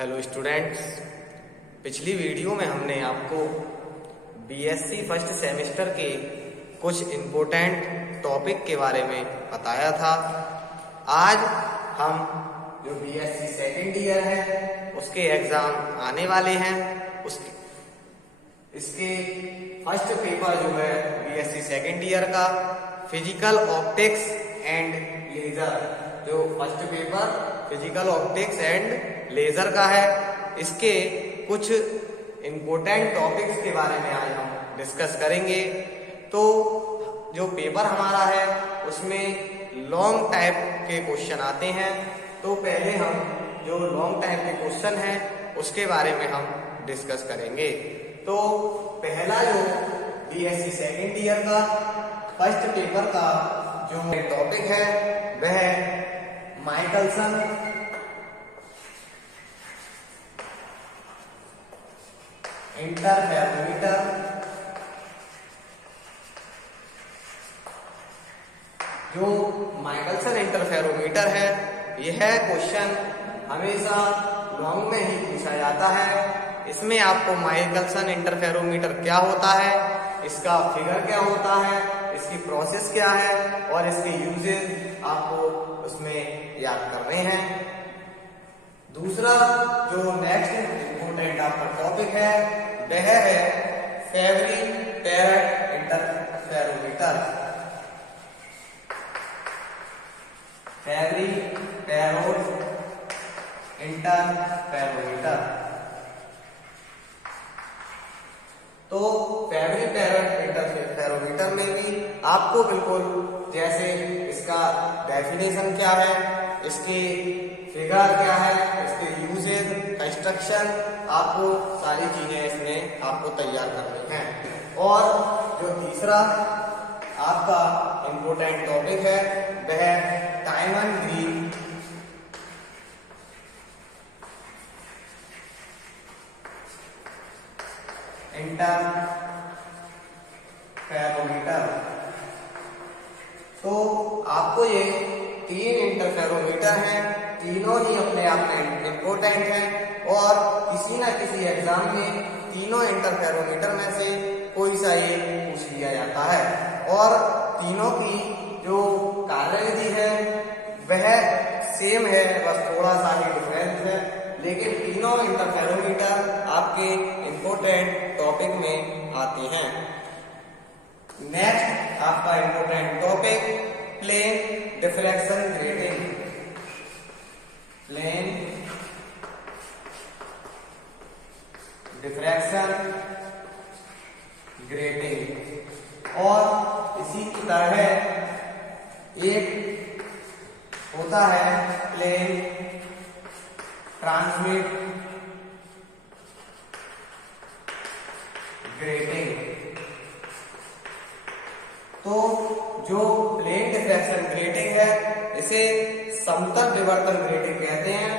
Hello students, पिछली video में हमने आपको बीएससी फर्स्ट सेमेस्टर के कुछ इम्पोर्टेंट टॉपिक के बारे में बताया था। आज हम जो बीएससी सेकेंड ईयर है उसके एग्जाम आने वाले हैं, इसके फर्स्ट पेपर जो है बीएससी सेकेंड ईयर का फिजिकल ऑप्टिक्स एंड लेजर, जो first paper physical optics and laser का है, इसके कुछ इम्पोर्टेंट टॉपिक्स के बारे में आज हम डिस्कस करेंगे। तो जो पेपर हमारा है उसमें लॉन्ग टाइप के क्वेश्चन आते हैं, तो पहले हम जो लॉन्ग टाइप के क्वेश्चन हैं उसके बारे में हम डिस्कस करेंगे। तो पहला जो बीएससी सेकेंड ईयर का फर्स्ट पेपर का जो टॉपिक है वह है माइकलसन इंटरफेरोमीटर। जो माइकलसन इंटरफेरोमीटर है यह क्वेश्चन हमेशा लॉन्ग में ही पूछा जाता है। इसमें आपको माइकलसन इंटरफेरोमीटर क्या होता है, इसका फिगर क्या होता है, इसकी प्रोसेस क्या है और इसके यूजेस आपको उसमें याद करने हैं। दूसरा जो नेक्स्ट इम्पोर्टेंट आपका टॉपिक है वह है Fabry Perot interferometer. Fabry Perot interferometer. तो फेवरी पेरेट इंटरफेरोमीटर में भी आपको बिल्कुल जैसे इसका डेफिनेशन क्या है, इसकी फिगर क्या है, इसके यूजेज, कंस्ट्रक्शन, आपको सारी चीजें इसमें आपको तैयार करनी है। और जो तीसरा आपका इम्पोर्टेंट टॉपिक है वह टाइमन ग्रीन इंटरफेरोमीटर। तो आपको ये तीन इंटरफेरोमीटर हैं, तीनों ही अपने आप में इम्पोर्टेंट हैं और किसी न किसी एग्जाम में तीनों इंटरफेरोमीटर में से कोई सा ये पूछ लिया जाता है। और तीनों की जो कार्यविधि है वह सेम है, बस थोड़ा सा ही डिफरेंस है, लेकिन तीनों इंटरफेरोमीटर आपके इम्पोर्टेंट टॉपिक में आते हैं। नेक्स्ट आपका important topic plane diffraction grating. Plane diffraction grating. और इसी की तरह एक होता है प्लेन ट्रांसमिट ग्रेटिंग। तो जो प्लेन डिफ्रैक्शन ग्रेटिंग है इसे समतल विवर्तन ग्रेटिंग कहते हैं।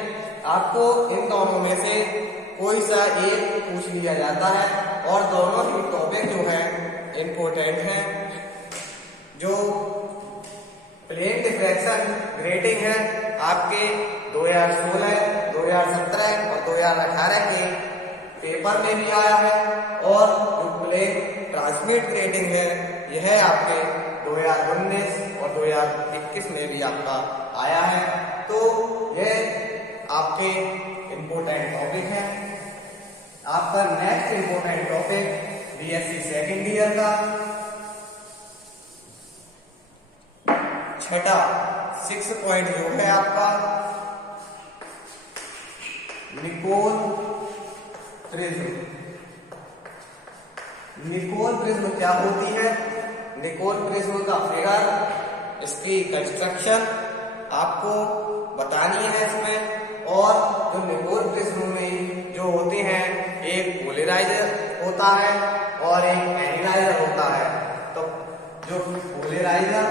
आपको इन दोनों में से कोई सा एक पूछ लिया जाता है और दोनों ही टॉपिक जो है इम्पोर्टेंट हैं। जो प्लेन डिफ्रैक्शन ग्रेटिंग है आपके 2016, 2017 और 2018 के पेपर में भी आया है, और जो प्लेन ट्रांसमिट ग्रेटिंग है यह आपके 2019 और 2021 में भी आपका आया है। तो यह आपके इम्पोर्टेंट टॉपिक है। आपका next important topic BSc second year का छठा 6 पॉइंट जो है आपका निकोल प्रिज्म। निकोल प्रिज्म क्या होती है? निकोल प्रिज्म का फिगर, इसकी कंस्ट्रक्शन आपको बतानी है इसमें। और जो निकोल प्रिज्म में जो होते हैं, एक पोलराइजर होता है और एक एनालाइजर होता है। तो जो पोलराइजर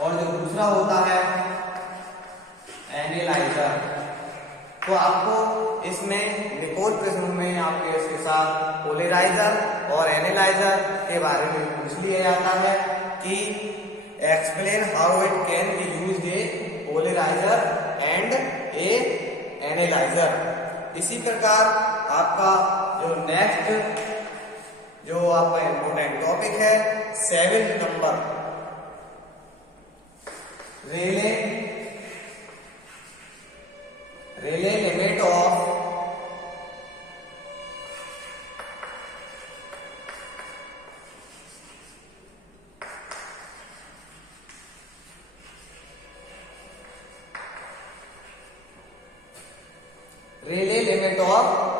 और जो दूसरा होता है एनालाइजर, तो आपको इसमें निकोल प्रिज्म में आपके इसके साथ पोलराइजर और एनालाइजर के बारे में पूछ लिया जाता है कि explain how it can be used a polariser and polariser. इसी प्रकार आपका जो नेक्स्ट जो आपका इम्पोर्टेंट टॉपिक है 7 number, Rayleigh limit of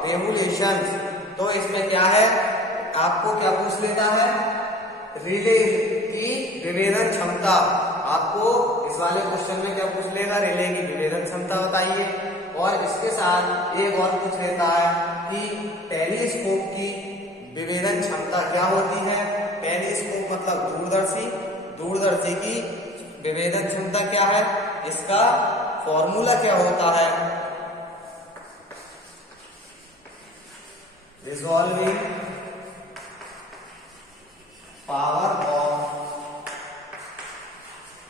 revolution. तो इसमें क्या है, आपको क्या पूछ लेता है, रिले की विभेदन क्षमता। आपको इस वाले क्वेश्चन में क्या पूछ लेगा, रिले की विभेदन क्षमता बताइए। और इसके साथ एक और पूछ लेता है कि टेलीस्कोप की विभेदन क्षमता क्या होती है। टेलीस्कोप मतलब दूरदर्शी की विभेदन क्षमता क्या है, इसका फॉर्मूला क्या होता है। Resolving power of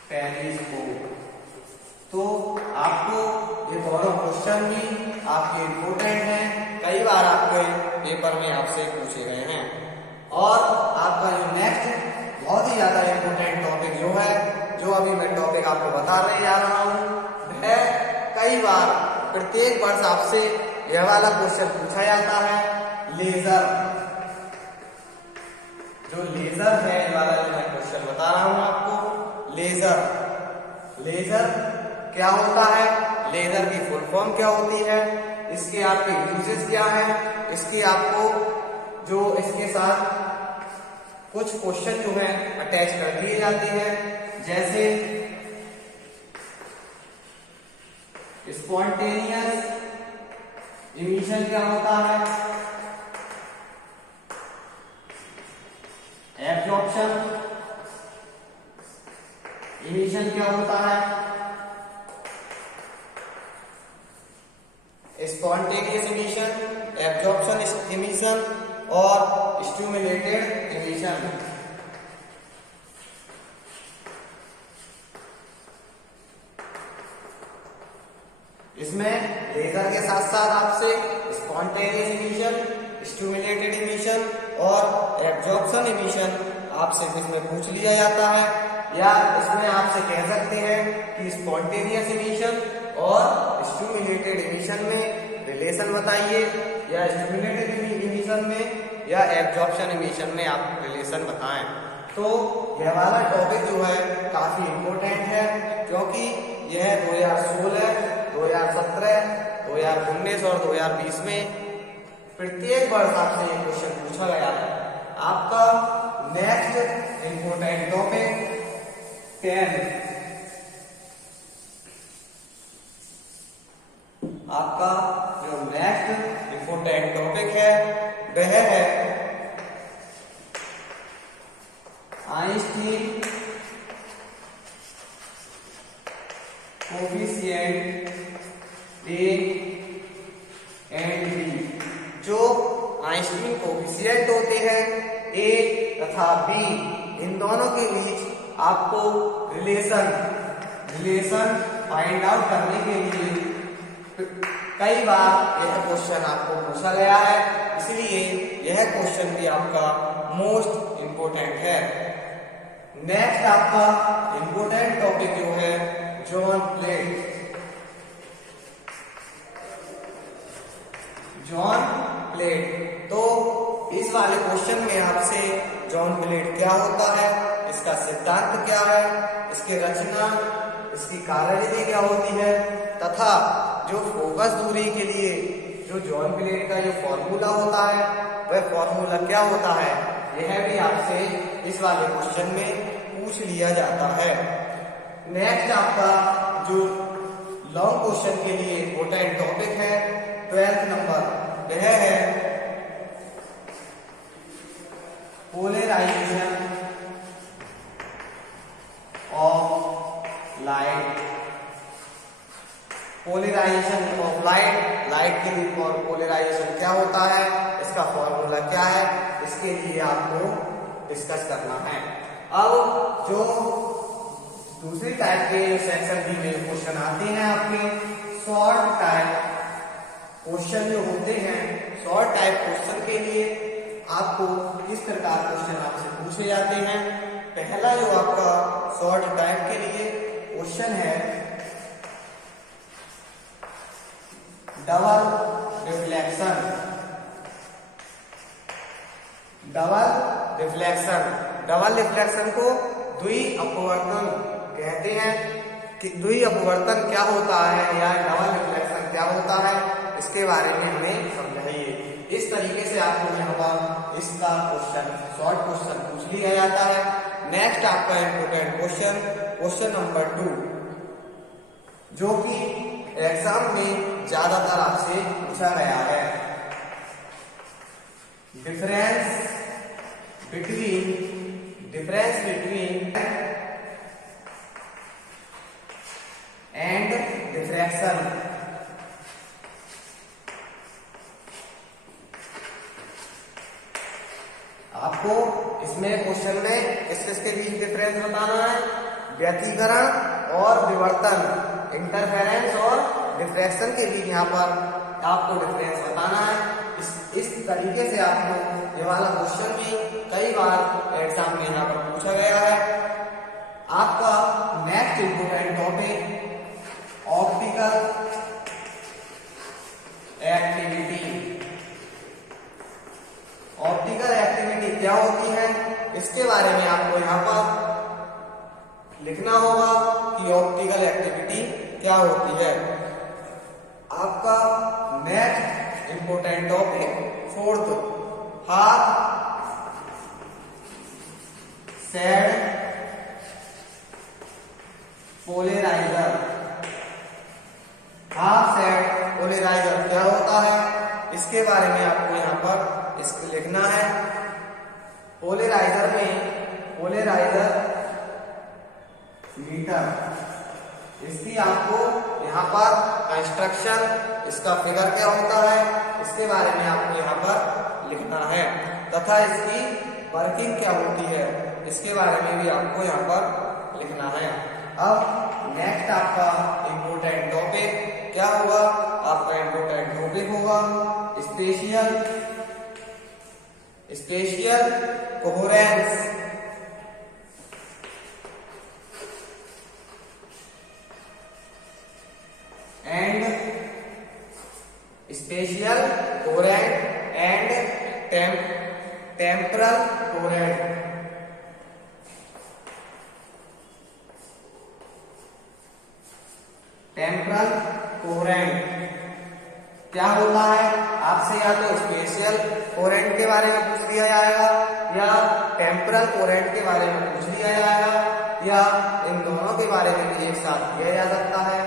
telescope. तो आपको ये दोनों क्वेश्चन भी आपके इम्पोर्टेंट हैं, कई बार आपके पेपर में आपसे पूछे गए हैं। और आपका जो नेक्स्ट बहुत ही ज्यादा इम्पोर्टेंट टॉपिक जो है, जो अभी मैं टॉपिक आपको बता रहे जा रहा हूं, वह कई बार प्रत्येक वर्ष आपसे यह वाला क्वेश्चन पूछा जाता है, लेजर। जो लेजर है वाला जो मैं क्वेश्चन बता रहा हूं आपको, लेजर क्या होता है, लेजर की फुल फॉर्म क्या होती है, इसके आपके यूजेस क्या है, इसके आपको जो इसके साथ कुछ क्वेश्चन जो है अटैच कर दिए जाते हैं, जैसे स्पॉन्टेनियस इमिशन क्या होता है, एब्जॉर्प्शन इमिशन क्या होता है, स्पॉन्टेनियस इमिशन, एब्जॉर्प्शन इमिशन और स्टिमुलेटेड इमिशन। इसमें लेजर के साथ साथ आपसे स्पॉन्टेनियस इमिशन, स्टिमुलेटेड इमिशन और एब्जॉर्प्शन इमिशन आपसे इसमें पूछ लिया जाता है। या इसमें आपसे कह सकते हैं कि स्पॉन्टेनियस इमिशन और स्टिमुलेटेड इमिशन में रिलेशन बताइए, या स्टिमुलेटेड इमिशन में या एब्जॉर्प्शन इमिशन में आप रिलेशन बताएं। तो यह वाला टॉपिक जो है काफी इम्पोर्टेंट है, क्योंकि यह 2016, 2017, 2019 और 2020 में प्रत्येक वर्ष आपसे ये क्वेश्चन पूछा गया है। आपका नेक्स्ट इंपोर्टेंट टॉपिक 10, आपका जो नेक्स्ट इंपोर्टेंट टॉपिक है वह है Einstein coefficient A and B. जो आइंस्टीन कोफिशिएंट होते हैं ए तथा बी, इन दोनों के बीच आपको रिलेशन फाइंड आउट करने के लिए कई बार यह क्वेश्चन आपको पूछा गया है, इसलिए यह क्वेश्चन भी आपका मोस्ट इंपोर्टेंट है। नेक्स्ट आपका इंपोर्टेंट टॉपिक जो है जॉन प्लेट। तो इस वाले क्वेश्चन में आपसे जॉन प्लेट क्या होता है, इसका सिद्धांत क्या है, इसकी रचना, इसकी कार्यविधि क्या होती है, तथा जो फोकस दूरी के लिए जो जॉन प्लेट का जो फॉर्मूला होता है वह फॉर्मूला क्या होता है, यह भी आपसे इस वाले क्वेश्चन में पूछ लिया जाता है। नेक्स्ट आपका जो लॉन्ग क्वेश्चन के लिए इंपोर्टेंट टॉपिक है 12th नंबर, वह है polarisation of light. Polarisation of light के लिए पोलराइजेशन क्या होता है, इसका फॉर्मूला क्या है, इसके लिए आपको डिस्कस करना है। अब जो दूसरी टाइप के सेक्शन बी में क्वेश्चन आते हैं आपके शॉर्ट टाइप क्वेश्चन जो होते हैं शॉर्ट टाइप क्वेश्चन के लिए आपको इस प्रकार क्वेश्चन आपसे पूछे जाते हैं। पहला जो आपका शॉर्ट टाइप के लिए क्वेश्चन है double reflection. Double reflection, double reflection को द्वि अपवर्तन कहते हैं। कि द्वि अपवर्तन क्या होता है या डबल रिफ्लेक्शन क्या होता है, इसके बारे में हमें समझाइए। इस तरीके से आपको यहाँ पर इसका क्वेश्चन शॉर्ट क्वेश्चन पूछ लिया जाता है। नेक्स्ट आपका इंपोर्टेंट क्वेश्चन, क्वेश्चन नंबर 2, जो कि एग्जाम में ज्यादातर आपसे पूछा गया है। Difference between and diffraction. आपको इसमें क्वेश्चन में किस किस के बीच डिफरेंस बताना है, व्यतिकरण और विवर्तन, इंटरफेरेंस और डिफ्रैक्शन के बीच यहाँ पर आपको डिफरेंस बताना है। इस तरीके से आपको ये वाला क्वेश्चन भी कई बार एग्जाम में यहाँ पर पूछा गया है। आपका next important topic optical activity. Optical activity क्या होती है, इसके बारे में आपको यहाँ पर लिखना होगा कि ऑप्टिकल एक्टिविटी क्या होती है। आपका next important topic 4th, half shade polariser. Half shade polariser क्या होता है, इसके बारे में आपको यहाँ पर इसको लिखना है। पोलराइजर में पोलराइजर मीटर, इसकी आपको यहाँ पर कंस्ट्रक्शन, इसका फिगर क्या होता है, इसके बारे में आपको यहाँ पर लिखना है, तथा इसकी वर्किंग क्या होती है, इसके बारे में भी आपको यहाँ पर लिखना है। अब नेक्स्ट आपका इंपोर्टेंट टॉपिक क्या होगा, आपका इंपोर्टेंट टॉपिक होगा spatial coherence. And spatial coherent and temporal coherent. Temporal coherent क्या होता है, आपसे या तो स्पेशियल कोहेरेंट के बारे में पूछ लिया जाएगा या टेम्परल कोहेरेंट के बारे में पूछ लिया जाएगा, या इन दोनों के बारे में भी एक साथ किया जा सकता है,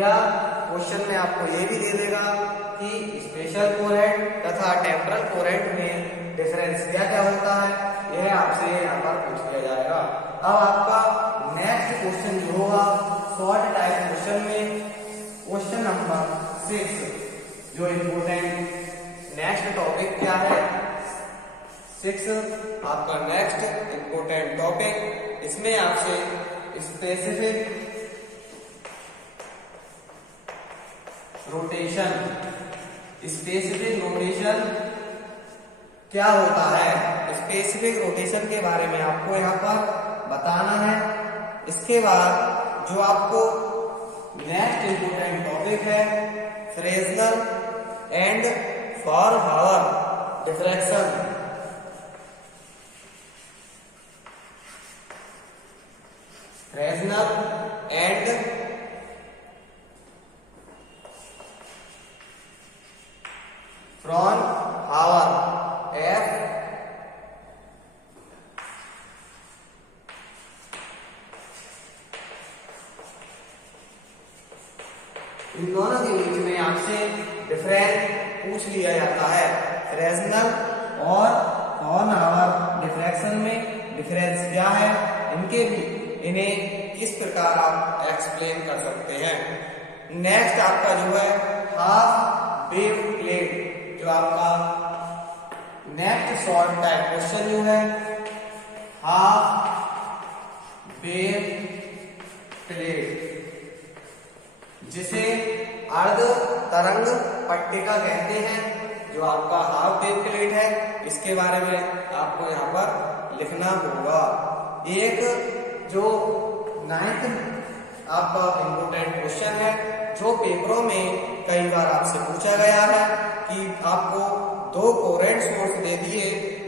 या क्वेश्चन में आपको ये भी दे देगा कि स्पेशल कोहेरेंट तथा टेम्परल कोहेरेंट में डिफरेंस क्या क्या होता है, यह आपसे यहाँ पर पूछ लिया जाएगा। अब आपका नेक्स्ट क्वेश्चन जो होगा शॉर्ट टाइप क्वेश्चन में क्वेश्चन नंबर 6, जो इम्पोर्टेंट नेक्स्ट टॉपिक क्या है, 6 आपका नेक्स्ट इम्पोर्टेंट टॉपिक। इसमें आपसे स्पेसिफिक रोटेशन, स्पेसिफिक रोटेशन क्या होता है, स्पेसिफिक रोटेशन के बारे में आपको यहाँ पर बताना है। इसके बाद जो आपको नेक्स्ट इम्पोर्टेंट टॉपिक है फ्रेस्नेल एंड फॉर हावर diffraction. Fresnel and Fraunhofer एफ इन दोनों के बीच में आपसे डिफरेंस पूछ लिया जाता है। फ्रेस्नेल और फॉन हावर डिफ्रैक्शन में डिफरेंस क्या है, इन्हें किस प्रकार आप एक्सप्लेन कर सकते हैं। नेक्स्ट आपका जो है हाफ वेव प्लेट, जो आपका नेक्स्ट शॉर्ट टाइप क्वेश्चन जो है हाफ वेव प्लेट, जिसे अर्ध तरंग पट्टिका कहते हैं। जो आपका हाफ वेव प्लेट है, इसके बारे में आपको यहाँ पर लिखना होगा। एक जो 9th आपका इम्पोर्टेंट क्वेश्चन है, जो पेपरों में कई बार आपसे पूछा गया है कि आपको 2 कोरेंट सोर्स दे दिए,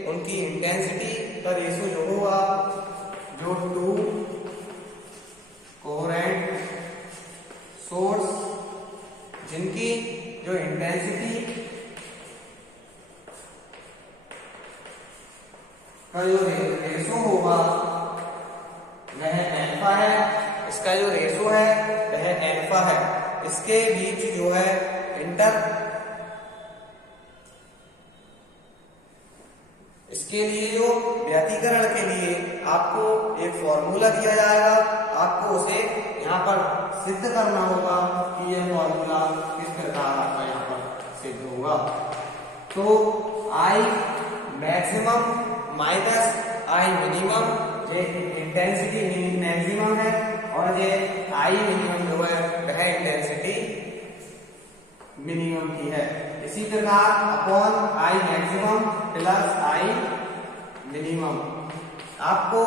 उनकी इंटेंसिटी का रेशियो जो होगा, जो 2 कोरेंट सोर्स जिनकी जो इंटेंसिटी का जो रेशो होगा वह अल्फा है, इसका जो रेशो है वह अल्फा है। इसके बीच जो है इसके लिए जो व्यतिकरण के लिए आपको एक फॉर्मूला दिया जाएगा, आपको उसे यहाँ पर सिद्ध करना होगा कि यह फॉर्मूला किस प्रकार आपका यहाँ पर सिद्ध होगा। तो I maximum minus I minimum, ये इंटेंसिटी मैक्सिमम है और ये I मिनिमम जो है वह इंटेंसिटी मिनिमम की है। इसी प्रकार upon I maximum plus I minimum, आपको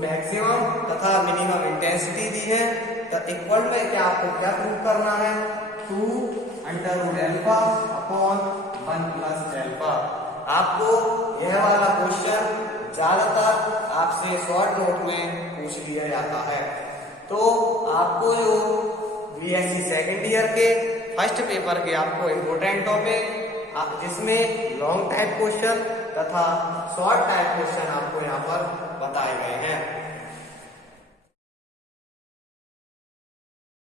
मैक्सिमम तथा मिनिमम इंटेंसिटी दी है, तो इक्वल में क्या आपको क्या प्रूव करना है, 2√α अपॉन 1 प्लस अल्फा। आपको यह वाला क्वेश्चन ज्यादातर आपसे शॉर्ट नोट में पूछ लिया जाता है। तो आपको जो बीएससी सेकेंड ईयर के फर्स्ट पेपर के आपको इम्पोर्टेंट टॉपिक, जिसमें लॉन्ग टाइप क्वेश्चन तथा शॉर्ट टाइप क्वेश्चन आपको यहाँ पर बताए गए हैं।